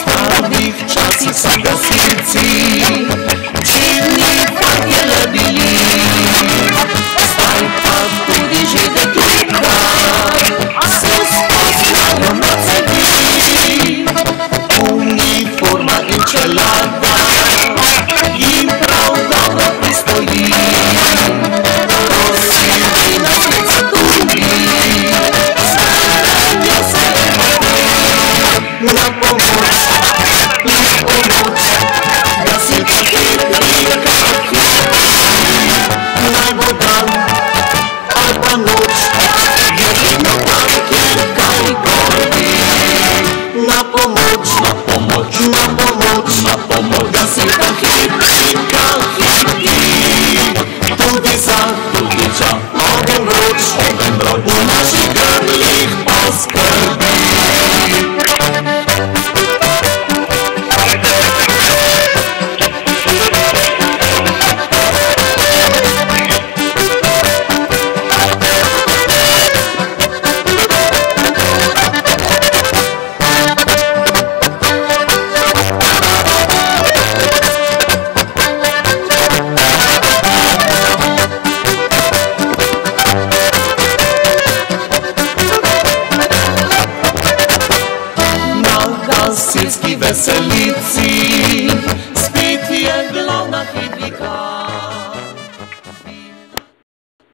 Starych czasy są gasilci, dziwni aniele byli. Stajka pójdzie do trudna, sus poznają na celi. Uniforma im czelada, im prawda przystoi. Rozsiedli na serce tuli, starania se na pomoc. Wesel